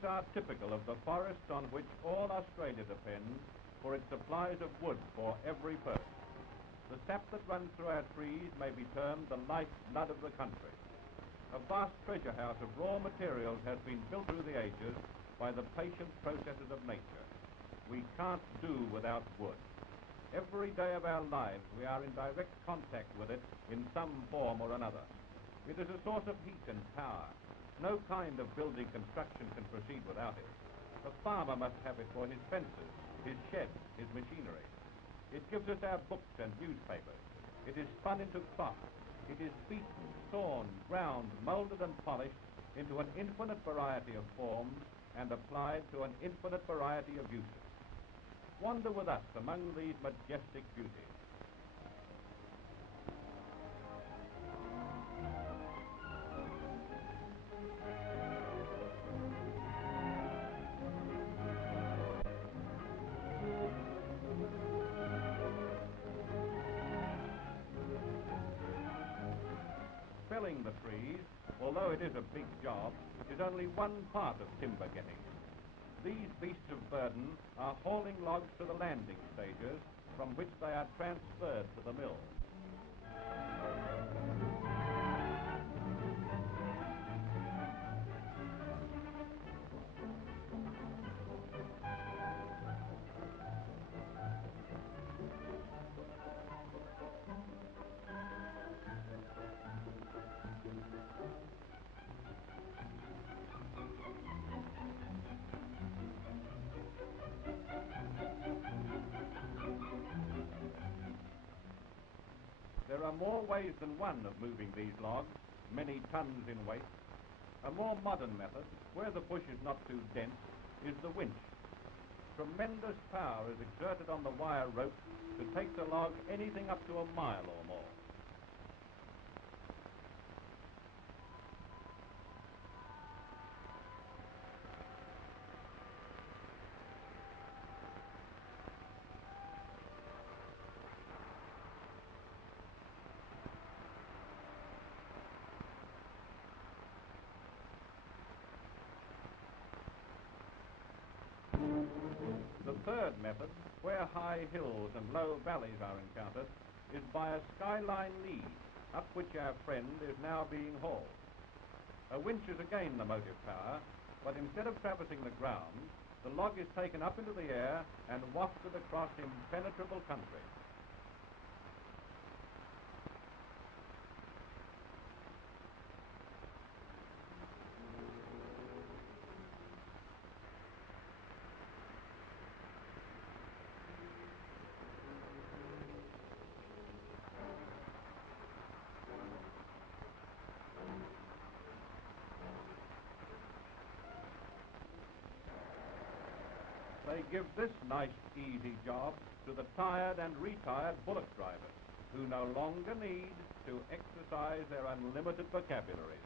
These are typical of the forests on which all Australia depends for its supplies of wood for every purpose. The sap that runs through our trees may be termed the lifeblood of the country. A vast treasure house of raw materials has been built through the ages by the patient processes of nature. We can't do without wood. Every day of our lives we are in direct contact with it in some form or another. It is a source of heat and power. No kind of building construction can proceed without it. The farmer must have it for his fences, his sheds, his machinery. It gives us our books and newspapers. It is spun into cloth. It is beaten, sawn, ground, moulded and polished into an infinite variety of forms and applied to an infinite variety of uses. Wander with us among these majestic beauties. Felling the trees, although it is a big job, is only one part of timber getting. These beasts of burden are hauling logs to the landing stages from which they are transferred to the mill. There are more ways than one of moving these logs, many tons in weight. A more modern method, where the bush is not too dense, is the winch. Tremendous power is exerted on the wire rope to take the log anything up to a mile or more. The third method, where high hills and low valleys are encountered, is by a skyline lead, up which our friend is now being hauled. A winch is again the motive power, but instead of traversing the ground, the log is taken up into the air and wafted across impenetrable country. They give this nice, easy job to the tired and retired bullock drivers who no longer need to exercise their unlimited vocabularies.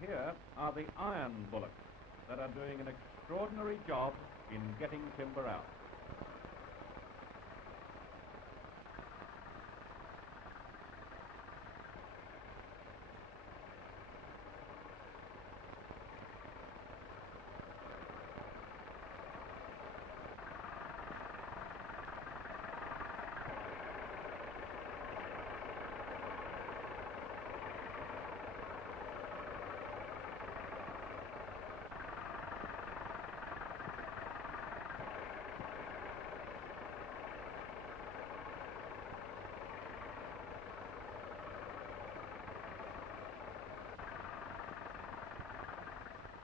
Here are the iron bullocks that are doing an extraordinary job in getting timber out.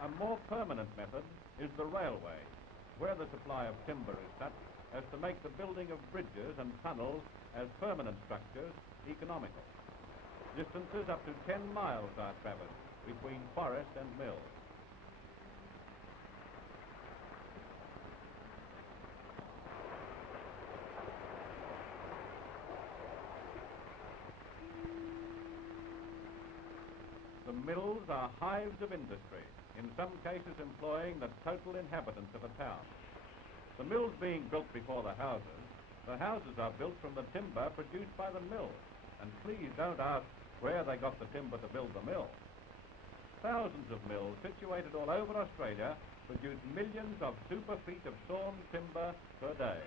A more permanent method is the railway, where the supply of timber is such as to make the building of bridges and tunnels as permanent structures economical. Distances up to 10 miles are traversed between forest and mill. The mills are hives of industry, in some cases employing the total inhabitants of a town. The mills being built before the houses are built from the timber produced by the mill. And please don't ask where they got the timber to build the mill. Thousands of mills situated all over Australia produce millions of super feet of sawn timber per day.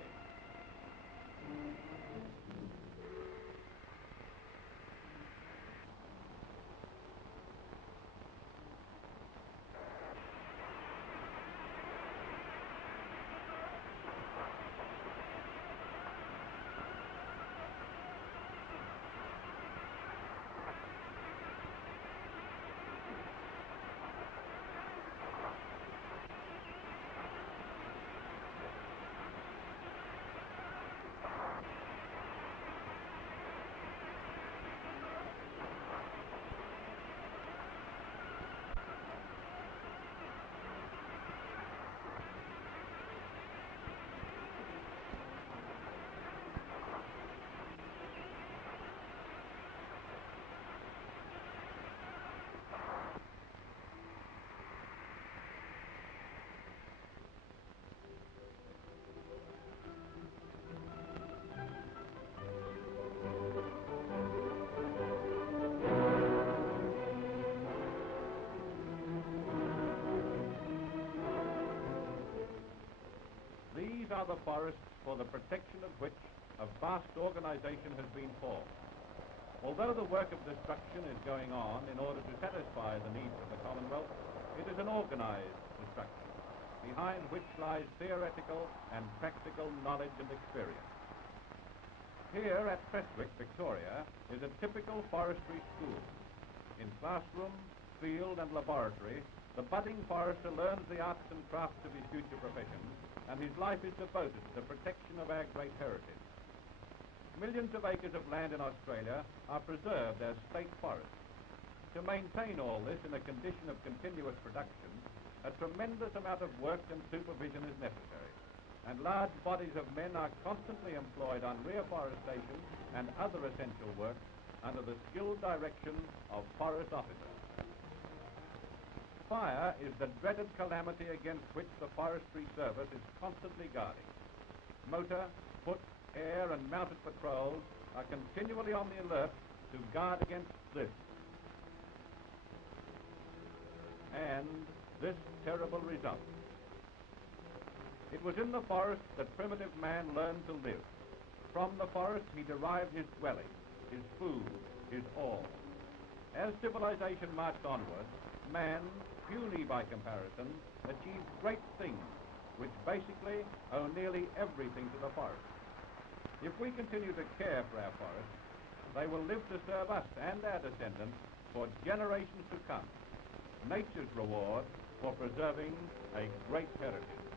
These are the forests for the protection of which a vast organization has been formed. Although the work of destruction is going on in order to satisfy the needs of the Commonwealth, it is an organized destruction, behind which lies theoretical and practical knowledge and experience. Here at Prestwick, Victoria, is a typical forestry school. In classroom, field and laboratory, the budding forester learns the arts and crafts of his future profession, and his life is devoted to the protection of our great heritage. Millions of acres of land in Australia are preserved as state forests. To maintain all this in a condition of continuous production, a tremendous amount of work and supervision is necessary, and large bodies of men are constantly employed on reforestation and other essential work under the skilled direction of forest officers. Fire is the dreaded calamity against which the Forestry Service is constantly guarding. Motor, foot, air and mounted patrols are continually on the alert to guard against this. And this terrible result. It was in the forest that primitive man learned to live. From the forest he derived his dwelling, his food, his all. As civilization marched onward, man, puny by comparison, achieved great things, which basically owe nearly everything to the forest. If we continue to care for our forests, they will live to serve us and our descendants for generations to come. Nature's reward for preserving a great heritage.